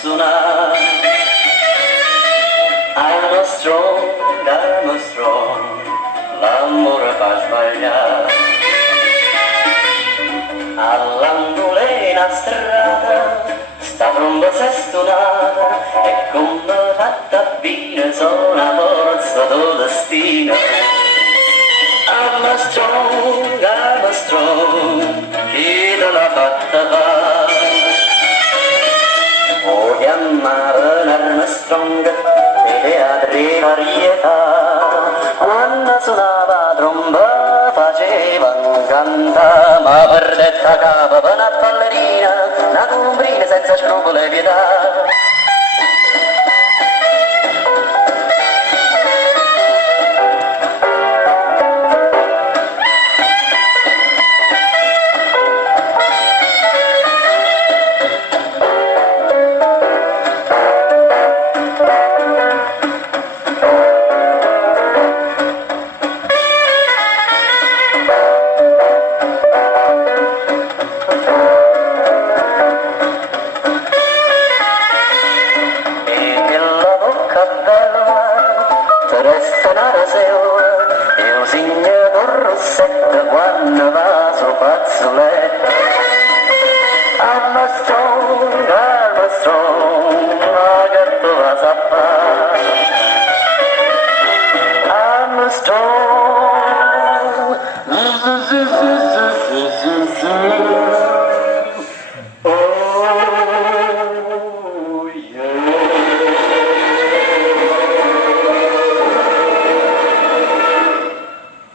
suonare. I'm a strong, l'amore fa sbagliare. All'angolena strada, sta tromba s'è stonata, e come fatta bene sono una forza del destino. I'm a strong, chi te l'ha fatta fare? O chiamare Armstrong dei teatri varietà, quando suonava tromba faceva cantare, ma per detta capa una ballerina, una cumbrina senza scrupoli e pietà.